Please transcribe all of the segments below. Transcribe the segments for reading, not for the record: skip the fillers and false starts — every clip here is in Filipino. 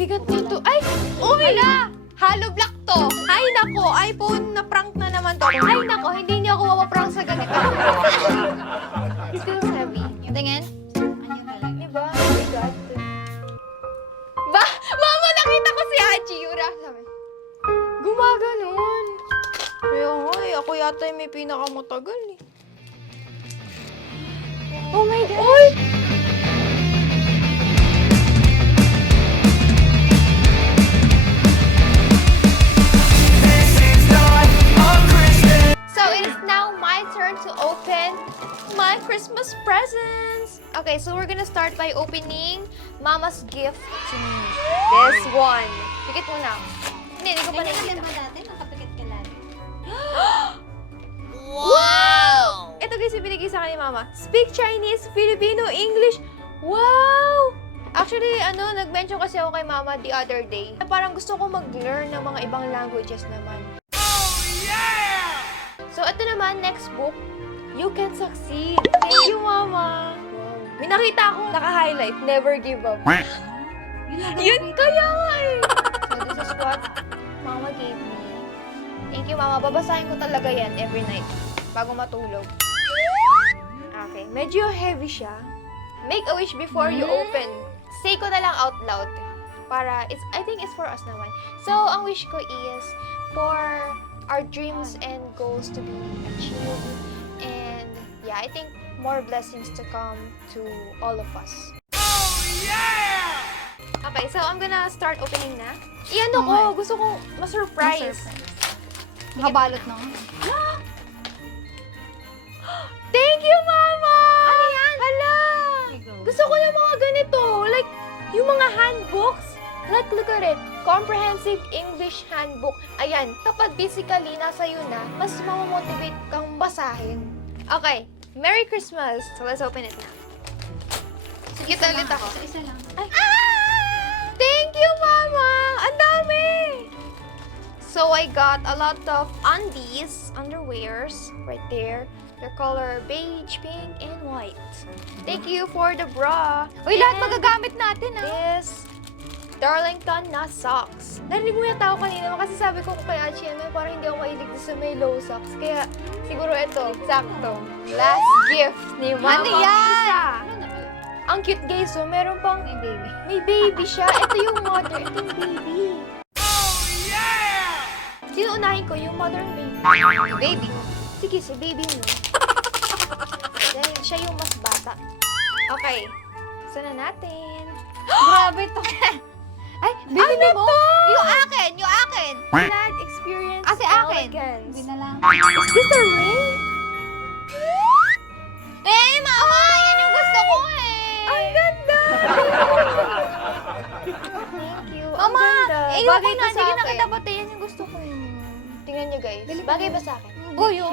bigat nito. Ay! Uy! Hala! Hollow block to. Ay, nako. iPhone na prank na naman to. Ay, nako. Hindi niyo ako mapaprank sa ganito. It feels heavy. Tingin. Diba? Oh my God. Ba? Mama, nakita ko si Hachi Yura. Sabi, gumaganon. Kaya nga ako yata yung may pinakamatagal eh. Oh my God! Oy! So, it is now my turn to open my Christmas presents. Okay, so we're gonna start by opening Mama's gift to me. This one. Pikit mo na. Hindi ko pa nakikita. ba dati? Nakapikit ka lagi. Wow! Ito guys, yung binigay sa akin ni Mama. Speak Chinese, Filipino, English. Wow! Actually, nag-mention kasi ako kay Mama the other day. Parang gusto ko mag-learn ng mga ibang languages naman. Oh, yeah! So, ito naman, next book. You Can Succeed. Thank you, Mama. May nakita akong naka-highlight, never give up. Yun kaya nga eh. So, this is what Mama gave me. Thank you, Mama. Babasahin ko talaga yan every night bago matulog. Okay. Medyo heavy siya. Make a wish before you open. Say ko na lang out loud. Para, I think it's for us naman. So, ang wish ko is for our dreams and goals to be achieved. And, yeah, I think more blessings to come to all of us. Oh, yeah! Okay, so I'm gonna start opening na. Iyan ko, gusto kong ma-surprise. Nakabalot na. Thank you, Mama! Ano yan? Hala! Gusto ko ng mga ganito. Like, yung mga handbooks. Like, look at it. Comprehensive English Handbook. Ayan, kapag basically nasa yun na, mas mamamotivate kang basahin. Okay, Merry Christmas! So, let's open it na. Cute ulit ako. Isa lang. Ay. Thank you, Mama! Ang dami! So, I got a lot of undies, underwears, right there. Their color beige, pink, and white. Thank you for the bra. Uy, lahat magagamit natin, Yes. Darlington na socks. Narinig mo yata ako kanina kasi sabi ko kay Achi, parang hindi ako mahilig sa may low socks. Kaya siguro ito, sakto. Last gift ni Mama. Ano yan? Isa. Ang cute guys, so meron pang May baby. may baby siya. Ito yung mother, ito yung baby. Oh, yeah! Sino unahin ko? Yung mother and baby? Baby. Sige, si baby mo. Dahil siya yung mas bata. Okay. Sana natin. Grabe to. Ay, bibili Ano mo? to? Yung akin, yung akin. Glad experience Kasi akin. elegance. Hindi na lang. Is this a ring? Eh, Mama! Yan yung gusto ko eh. Ang ganda! Thank you. Ang Mama, ganda. eh, Bagay yung ba sa hindi na akin? kita pati. Yan yung gusto ko. Tingnan nyo guys. Bili ko Bagay na. ba sa akin? Buyo.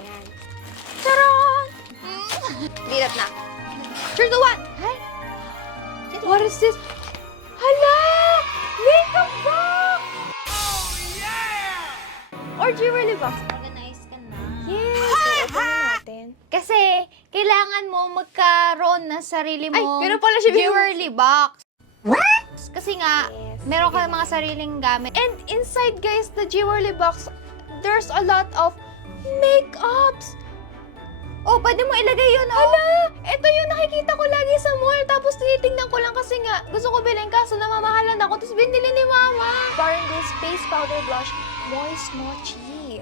Yan. Charon! Dilat na. 3, 2, 1. Hi. What is this? Hala! Makeup box! Oh, yeah! Or jewelry box. Organize ka na. Yes! So, open natin. Kasi, kailangan mo magkaroon ng sarili Ay, mong pero pala siya jewelry box. Kasi nga, Yes, meron ka sige. mga sariling gamit. And inside, guys, the jewelry box, there's a lot of makeups. Oh, pwede mo ilagay yun, oh. Hala! Ito yung nakikita ko lagi sa mall. Tapos tinitingnan ko lang kasi nga, gusto ko bilhin kaso namamahalan ako. Tapos binili ni Mama. Barangay Space Powder Blush, Moist Mochi.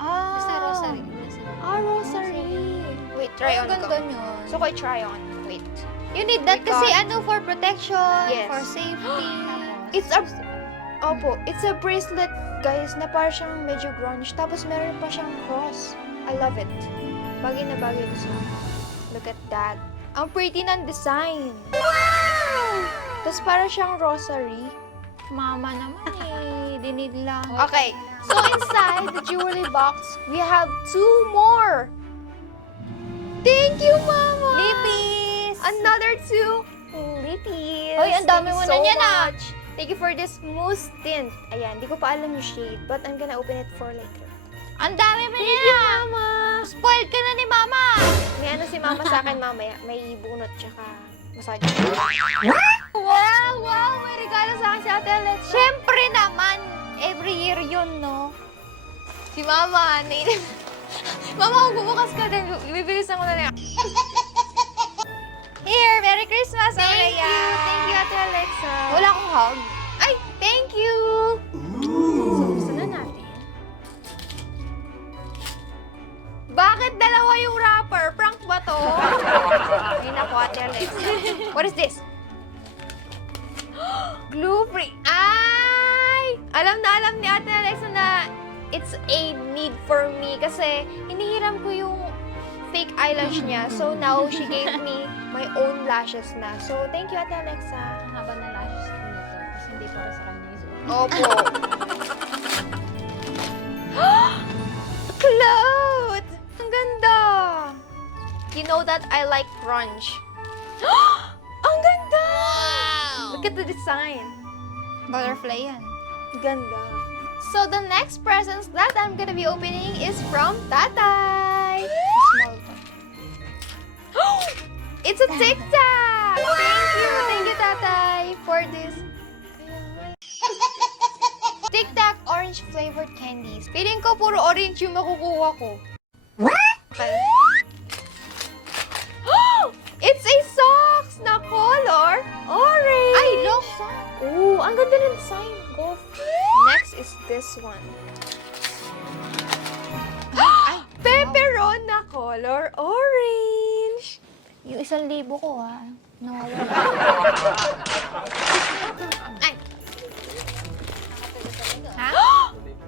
Ah! Basta rosary. Ah, rosary. Wait, try on Ang ko. ganda nyon. So, ko try on. Wait. You need that We kasi got- for protection, Yes. for safety. It's a... Opo, it's a bracelet, guys, na parang siyang medyo grunge. Tapos meron pa siyang cross. I love it. Bagay na bagay ito sa akin. Look at that. Ang pretty ng design. Wow! Tapos parang siyang rosary. Mama naman eh. Dinid lang. Okay, so inside the jewelry box, we have 2 more. Thank you, Mama! Lippies! Another 2 lippies. Hoy, ang dami Thank you mo na niyan, ah. much. Thank you for this mousse tint. Ayan, di ko pa alam yung shade, but I'm gonna open it for later. Ang dami mo Thank you, niya. Mama. Spoiled ka na ni Mama. May ano si Mama sa akin mamaya. May bunot tsaka massage. Wow! May regalo sa akin si Ate Alexa. Siyempre naman. Every year yun, no? Si Mama, Mama, kung bubukas ka din, bibilisan ko na lang. Here, Merry Christmas, Thank Aurea. you. Thank you, Ate Alexa. Wala akong hug. Ay, thank you. So, gusto na natin. Bakit dalawa yung wrapper? Prank ba to? Ay, naku, Ate Alexa. What is this? Glue free. Ay! Alam ni Ate Alexa na it's a need for me kasi hinihiram ko yung fake eyelash niya. So now she gave me my own lashes na. So thank you, Ate Alexa. Ang haba ng lashes ko nito. Kasi hindi para sa kanya yung suot. Opo. Clothes! Ang ganda! You know that I like grunge. Ang ganda! Look at the design. Butterfly yan. Ganda. So the next presents that I'm gonna be opening is from Tatay. Small to. It's a Tic Tac! Thank you, Tatay, for this. Tic Tac orange flavored candies. Feeling ko puro orange yung makukuha ko. Okay. It's a socks na color orange. Ay, long sock. Ooh, ang ganda ng design. Go. Next is this one. Pepperon na color orange. Yung 1,000 ko, ha? Nawawala. Ay. Ha?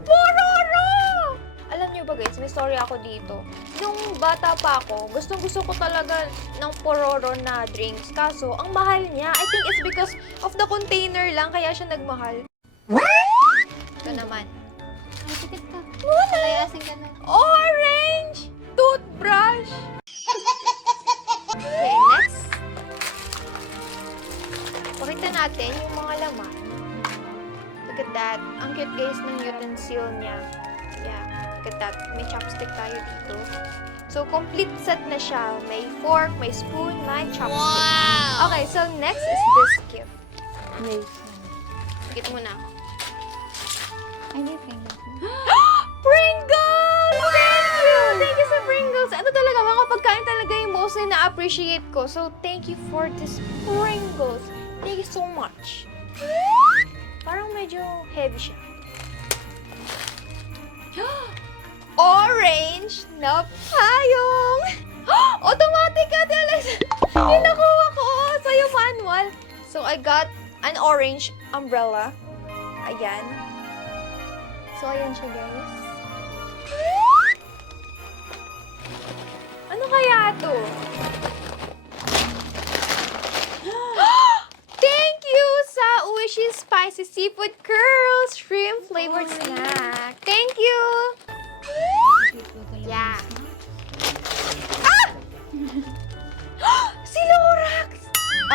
Pororo! Alam niyo ba guys, may story ako dito. Nung bata pa ako, gustong-gusto ko talaga ng pororo na drinks. Kaso, ang mahal niya. I think it's because of the container lang, kaya siya nagmahal. Ito naman. Ay, tikit ka. Wala! Palayasin ka na. Orange! Toothbrush! Okay, next. Pakita natin yung mga laman. Look at that. Ang cute guys ng utensil niya. Yeah, look at that. May chopstick tayo dito. So, complete set na siya. May fork, may spoon, may chopstick. Wow! Okay, so next is this gift. Pakita mo na ako. Ay, hindi, Pringles. Pringles! Thank you! Thank you sa Pringles. Ano talaga, mga pagkain talaga yung mostly na-appreciate ko. So, thank you for this Pringles. Thank you so much. Parang medyo heavy siya. Orange na payong! Automatic ka, Alexa! Yung nakuha ko sa yung manual. So, I got an orange umbrella. Ayan. So, ayan siya, guys. Ano kaya to? Thank you sa Uishi Spicy Seafood Curls Shrimp Flavored Snack. Thank you! Yeah. Ah! Si Lorax!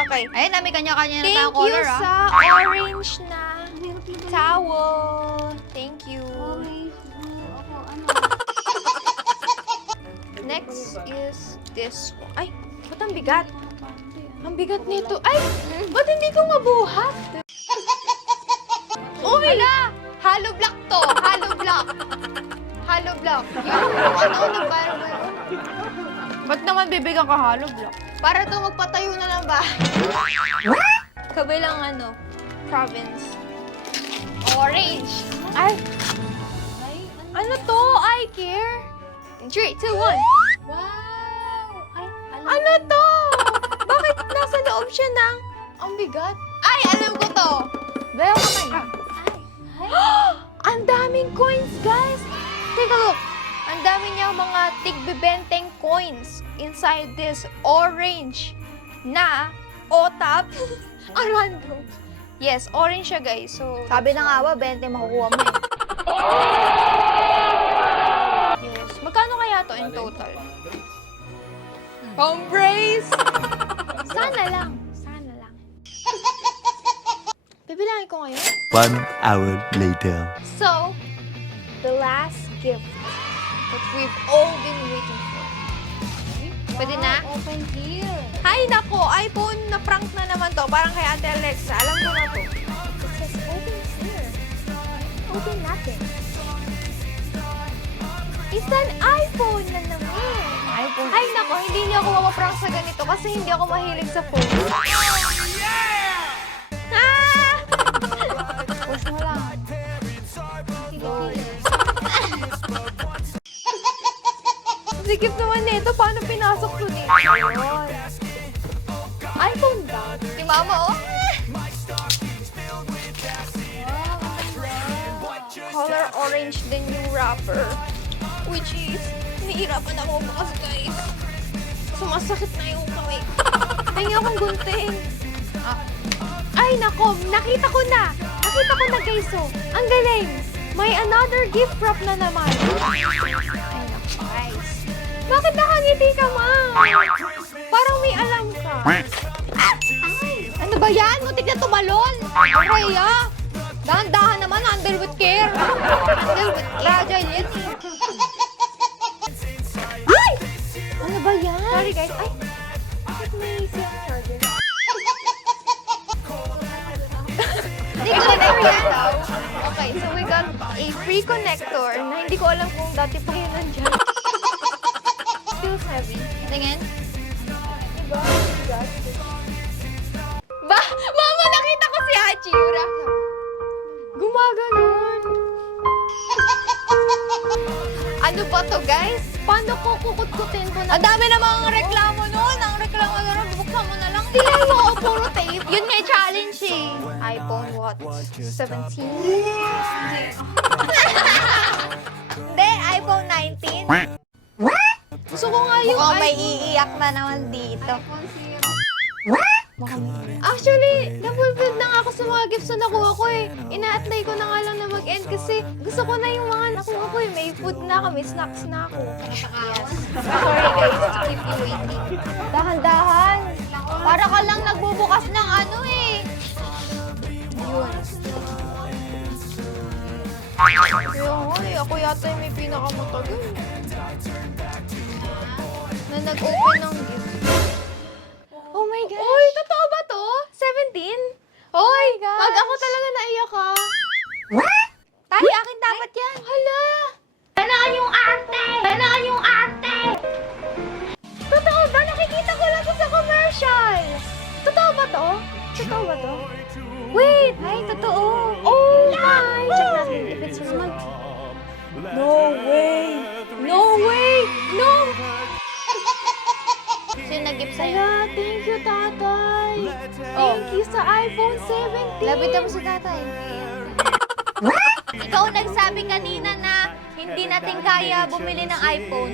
Okay. Ayun, may kanya-kanya na Thank tayong you color, ha? sa orange na towel. Thank you. Next is this one. Ay, ba't ang bigat? Ang bigat nito. Ay, ba't hindi ko mabuhat? Uy! Hala! Hollow block to. Hollow block. Hollow block. Yung ano, nag-viral ba yun? Ba't naman bibigyan ka hollow block? Para to magpatayo na lang ba? Kabilang ano, province. Orange. Ay, ano to? I care. 3, 2, 1. Wow! Ay, Ano to? Bakit nasa loob siya ng... Ang bigat. Ay, alam ko to. Bayo kamay. Ang daming coins, guys. Take a look. Ang dami niya mga tigbibenteng coins inside this orange na otap. Ang random. Yes, orange siya, guys. So, Sabi na nga ba, 20 makukuha mo eh. yes. Magkano kaya to in total? Embrace! Sana lang. Sana lang. Bibilangin ko ngayon. 1 hour later. So, the last gift What we've all been waiting for. Pwede na? Open here. Ay, nako! iPhone na prank na naman to. Parang kay Ate Alexa. Alam ko na to. It says open here. Open natin. It's an iPhone na naman. iPhone. Ay, nako! Hindi niyo ako mapaprank sa ganito kasi hindi ako mahilig sa phone. Ah! Push mo lang. Sikip naman nito. Paano pinasok to dito? Ayun. iPhone daw. Si Mama, oh. Color orange din yung wrapper. Which is, nahihirapan ako bukas, guys. Sumasakit na yung kamay. Tingnan akong gunting. Ay, nako. Nakita ko na. Nakita ko na, guys, oh. Ang galing. May another gift wrap na naman. Ay, nako, guys. Bakit nakangiti ka, Ma? Parang may alam ka. Ano ba yan? Muntik na tumalon. Rhea, dahan-dahan naman. Handle with care. Handle with fragile yan eh. Ay! Ano ba yan? Sorry guys. Ay! Bakit may self-charger? Hindi connector yan daw. Okay, so we got a free connector na hindi ko alam kung dati pa yun nandyan. Feels heavy. Tingin. Ba? Mama, nakita ko si Hachira. Gumaganon. Ano pa to, guys? Paano ko kukut-kutin ko na? Ang dami namang reklamo nun. Ang reklamo na rin, buksan mo na lang. Tingnan mo, puro tape. Yun nga yung challenge eh. iPhone what? 17? Hindi, iPhone 19. Gusto ko nga yung Mukhang may iPhone. iiyak na naman dito. Actually, na-fulfilled na nga ako sa mga gifts na nakuha ko eh. Ina-apply ko na nga lang na mag-end kasi gusto ko na yung mga nakuha ko eh. May food na ako, may snacks na ako. Yes. Sorry guys, to keep you waiting. Dahan-dahan. Para ka lang nagbubukas ng ano eh. Yun. Kaya nga eh, ako yata yung may pinakamatagal. Na nag-open ng gift. Oh my gosh. Uy, totoo ba to? 17? Uy, gosh. pag ako talaga naiyak ha. Tayo, akin dapat yan. Hala! Kailangan yung arte! Kailangan yung arte! Totoo ba? Nakikita ko lang to sa commercial. Totoo ba to? Totoo ba to? Wait! Ay, totoo. Oh my! Check natin if it's real. No way! No way! No! Sino nag-gift sa'yo? Hala, thank you, tatay. Thank you sa iPhone 17. Labitan mo si tatay. Ikaw nagsabi kanina na hindi natin kaya bumili ng iPhone.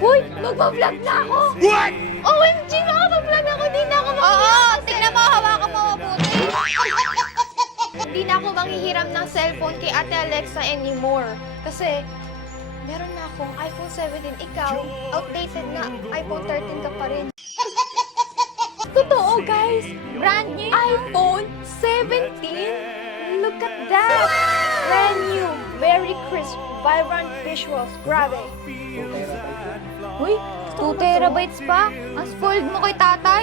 Uy, magpa-vlog na ako! What? OMG, makapag-vlog ako. Di na ako Oo, tingnan mo, hawakan mo mabuti. Hindi na ako manghihiram ng cellphone kay Ate Alexa anymore. Kasi, meron na akong iPhone 17. Ikaw, outdated na. iPhone 13 ka pa rin. Totoo, guys. Brand new. iPhone 17? Look at that. Brand new. Very crisp. Vibrant visuals. Grabe. Uy, 2 terabytes pa. Ang spoiled mo kay tatay.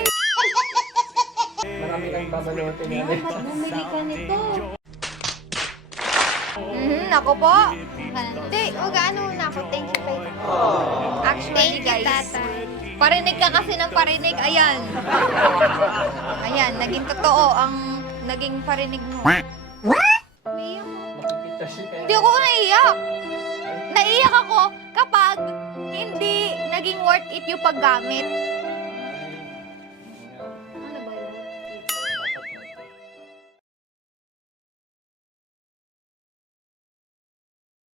Marami kang babalutin yan. Bumili ka nito. Ako po. Hindi, mag-ano na ako. Thank you, Faith. Actually, guys. Parinig ka kasi ng parinig. Ayan. Ayan, naging totoo ang naging parinig mo. Makikita siya. Hindi ako naiiyak. Naiiyak ako kapag hindi naging worth it yung paggamit.